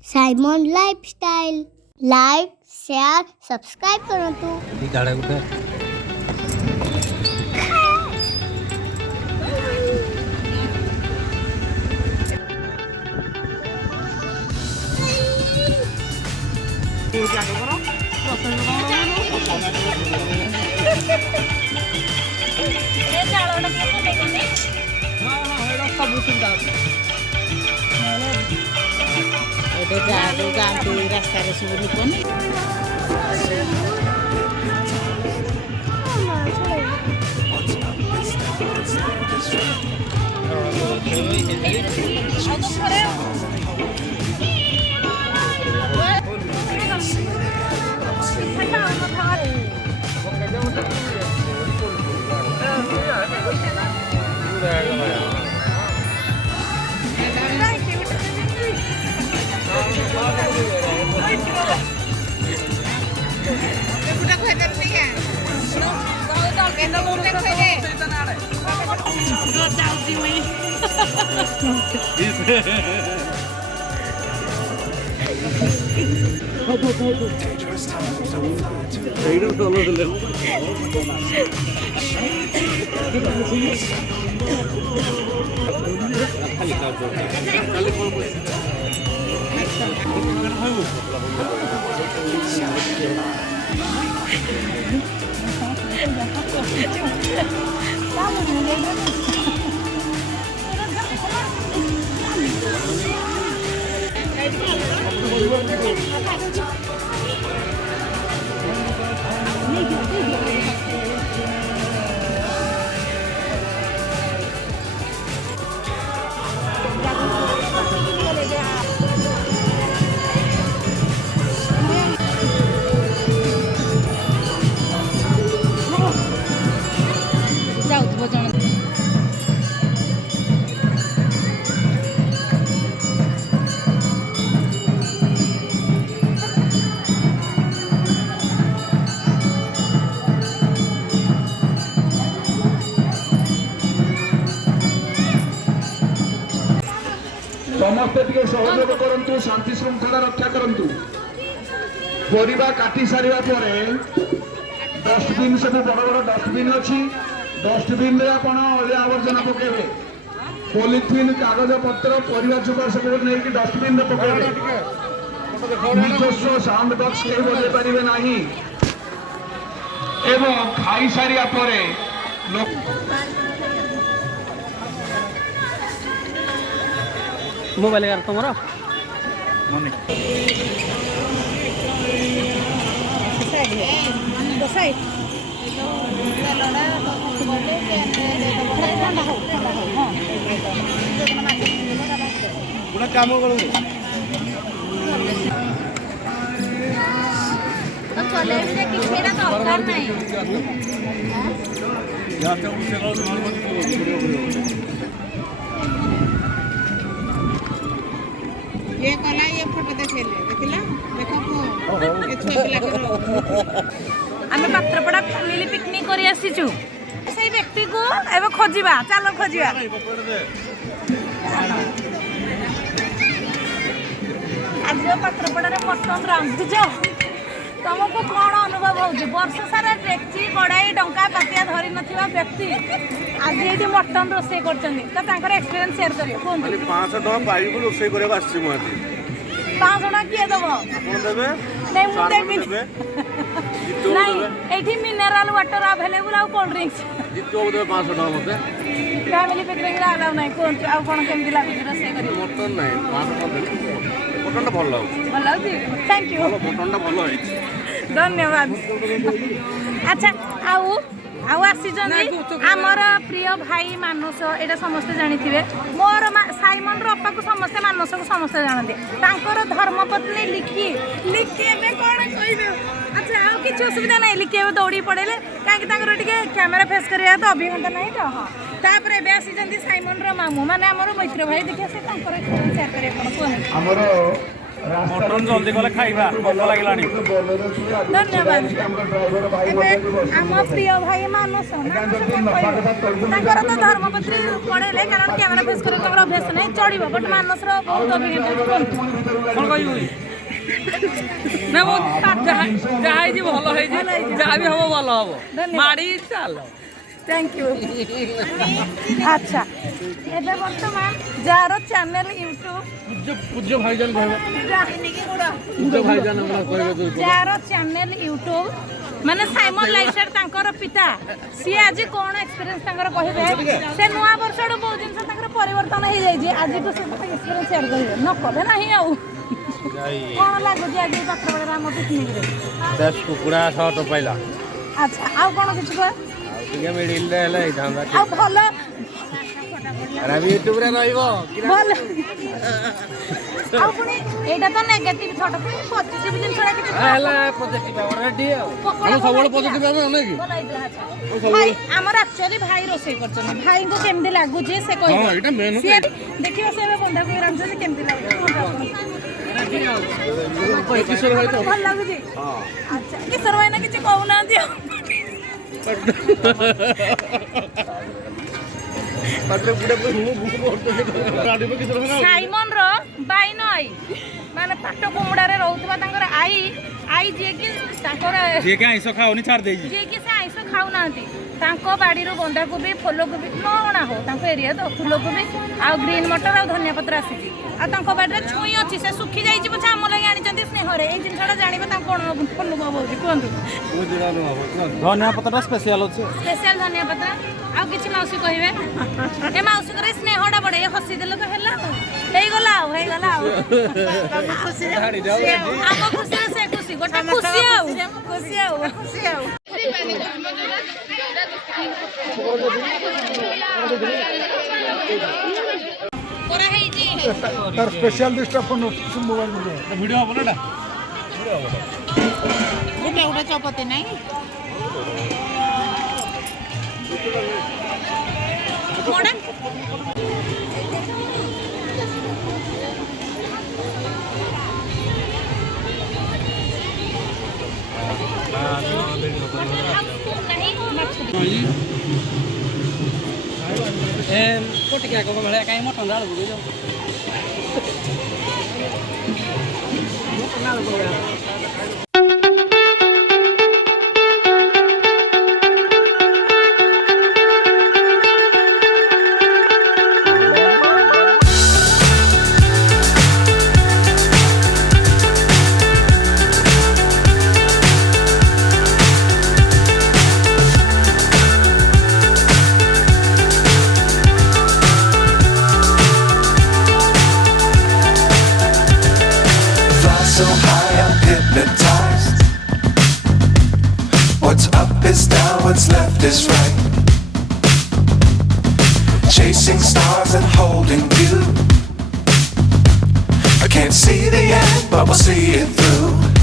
Simon lifestyle like share subscribe करंतु। रास्ता सब लोक समस्ते टिके सहयोग करंतु शांति श्रृंखला रक्षा करंतु। परिबा काटी सारिबा परे डस्टबिन सब बड़ बड़ डस्टबिन अच्छी डस्टबिन रे आपण अलिया आवर्जना पकेबे पॉलिथिन कागज पत्र परिबा चोपा सब नहीं कि डस्टबिन रे पकेबे निजस्व साउंड बॉक्स के बजे पारिबे नाही एवं खाई सारिया परे मोबाइल यार तुमरा मने गुना काम करू तो चले जे किछेरा दरकार नाही जाते उसे ये कला ये फोटो देखले देखला देखो ये छुआ पिला करो आमे पात्रपड़ा फैमिली पिकनिक करी आसीचु सेई व्यक्ति को एबे खोजिबा चलो खोजिबा आज पात्रपड़ा रे मटन रांधु जो तुमको कौन अनुभव हो वर्ष सारा डेक्ची कड़ाई डंका पातिया धरी नथिबा व्यक्ति आज ये मटन रोसे कर एक्सपीरियंस शेयर करियो कोन 500 टका पाई को रोसे करे आसी मु आज 500 टका किए दबो आपण देबे नहीं मु देबी नहीं एठी मिनरल वाटर अवेलेबल आ कोल्ड ड्रिंक्स जितो देबे 500 टका मते फैमिली पिकनिक रा अलाउ नहीं कोन आ कोन केमि लागु रोसे करियो मटन नहीं 500 टका मटन भल लागु थैंक यू मटन भल है धन्यवाद अच्छा आउ आउ आसीचन आमर प्रिय भाई मानस एटा समस्ते जानिथिबे मोर साइमन रो अप्पा को समस्ते मानस को समस्ते जानते तांकर धर्मपत्नी लिखी लिखी एबे कोन कहिबे अच्छा आउ किछ असुविधा नै लिखी एबे दौड़ी पड़ेले काहे तांकर टिके कैमरा फेस करिया तो अभियंता नै तो हां तापर एबे आसीचन साइमन रो मामू माने हमर मैत्र भाई देखिया से तांकर शेयर करे कोन हमर ମଟନ ଜଲ୍ଦି କଲେ ଖାଇବା ଭୋକ ଲାଗିଲାଣି। ଧନ୍ୟବାଦ। ଏବେ ଆମ ପ୍ରିୟ ଭାଇ ମାନସ ତାଙ୍କର ତ ଧର୍ମପତ୍ରୀ ପଳେଇଲେ କାରଣ କ୍ୟାମେରା ଫେସ୍ କରି ତାଙ୍କର ଅଭ୍ୟାସ ନାହିଁ ଚଳିବ ବଟ୍ ମାନସର ବହୁତ ଅଭିଜ୍ଞତା କ'ଣ କହିବି ନା ମୁଁ ଯାହା ହେଇଛି ଭଲ ହେଇଛି ଯାହା ବି ହବ ଭଲ ହବ ମାଡ଼ି ଚାଲ। Thank you. अच्छा ଏବେ ବର୍ତ୍ତମାନ ଯାହାର ଚ୍ୟାନେଲ ୟୁଟ୍ୟୁବ ପୂଜ୍ୟ ଭାଇଜାନ କହିବା ପୂଜ୍ୟ ଭାଇଜାନ କହିବେ ଯାହାର ଚ୍ୟାନେଲ ୟୁଟ୍ୟୁବ ମାନେ ସାଇମନ ଲାଇଫଷ୍ଟାଇଲ ତାଙ୍କର ପିତା ସିଏ ଆଜି କ'ଣ ଏକ୍ସପିରିଏନ୍ସ ତାଙ୍କର କହିବେ ସେ ନୂଆ ବର୍ଷଠୁ ବହୁତ ଜିନିଷ ତାଙ୍କର ପରିବର୍ତ୍ତନ ହେଇଯାଇଛି ଆଜିଠୁ ସେ ଏକ୍ସପିରିଏନ୍ସ ସେୟାର କରିବେ ନ କଲେ ନାହିଁ ଆଉ କ'ଣ ଲାଗୁଛି ଆଜି ପାତ୍ରବେଳେ ଆମ ପିକନିକରେ ବେଶ କୁକୁଡ଼ା ସହ ପାଇଲା। ଆଚ୍ଛା ଆଉ କ'ଣ କିଛି କହ ଟିକେ ମିଳିଲେ ହେଲେ ହେଇଥାନ୍ତା ଆଉ ଭଲ ୟୁଟ୍ୟୁବରେ ରହିବ ଭଲ ଆଉ ପୁଣି ଏଇଟା ତ ନେଗେଟିଭ ଥଟ ପୁଣି ପଜିଟିଭ ଜିନିଷଟା କିଛି ହେଲା ପଜିଟିଭ ରେଡି ଆଉ ଆମେ ସବୁବେଳେ ପଜିଟିଭ ଆମେ ନାଇଁ କି ଭାଇ ଆମର ଆକ୍ଚୁଆଲି ଭାଇ ରୋଷେଇ କରୁଛନ୍ତି ଭାଇଙ୍କୁ କେମିତି ଲାଗୁଛି ସେ କହିବେ ଏଇଟା ମେନ୍ ସିଏ ଦେଖିବ ସେ ଏବେ ବନ୍ଧାକୋବି ରାନ୍ଧୁଛନ୍ତି କେମିତି ଲାଗୁଛି କିଶୋର ଭାଇ ତ ଭଲ ଲାଗୁଛି ଆଚ୍ଛା କିଶୋର ଭାଇ ନା କିଛି କହୁନାହାନ୍ତି ଆଉ ସାଇମନ ର ବାଇନ ଆଇ ମାନେ ପାଟ କୁମୁଡାରେ ରହୁଥିବା ତାଙ୍କର ଆଇ ଆଇ ଯିଏକି ତାଙ୍କର ଯିଏକି ଆଇଁଷ ଖାଉନି ଛାଡ଼ି ଦେଇଛି ଯିଏକି ସେ ଆଇଁଷ ଖାଉନାହାନ୍ତି ତାଙ୍କ ବାଡ଼ିରୁ ବନ୍ଧାକୋବି ଫୁଲକୋବି ନ ଅଣା ହଉ ତାଙ୍କ ଏରିଆ ତ ଫୁଲକୋବି ଆଉ ଗ୍ରୀନ୍ ମଟର ଆଉ ଧନିଆ ପତ୍ର ଆସିଛି ଆଉ ତାଙ୍କ ବାଡ଼ିରେ ଛୁଇଁ ଅଛି ସେ ଶୁଖି ଯାଇଛି ପଛେ ଆମ ଲାଗି ଆଣିଛନ୍ତି ସ୍ନେହରେ ଏଇ ଜିନିଷଟା ଜାଣିବେ ତାଙ୍କୁ କ'ଣ ଅନୁଭବ ହେଉଛି କୁହନ୍ତୁ ଧନିଆ ପତ୍ରଟା ସ୍ପେଶିଆଲ ଅଛି ସ୍ପେଶାଲ ଧନିଆ ପତ୍ର ଆଉ କିଛି ମାଉସୀ କହିବେ ଏ ମାଉସୀଙ୍କର ଏଇ ସ୍ନେହଟା ବଢ଼େ ଏ ହସିଦେଲେ ତ ହେଲା ଆଉ ହେଇଗଲା ଆଉ ଆମ ଖୁସିରେ ସେ ଖୁସି ଗୋଟେ ଖୁସି ଆଉ ଖୁସି ଆଉ ଖୁସି ଆଉ କରାହେଇଛି ତାର ସ୍ପେଶାଲ ଡିଶଟା ଫୋନ ମୋବାଇଲ ଭିଡ଼ିଓ ହବ ନା ଗୋଟେ ଗୋଟେ ଚପତି ନାହିଁ କୋଉଟା କୋଟିକିଆ କବ ଭଳିଆ କାହିଁ ମଟନ ଆଳୁ So high I'm hypnotized. What's up is down, what's left is right. Chasing stars and holding you. I can't see the end, but we'll see it through.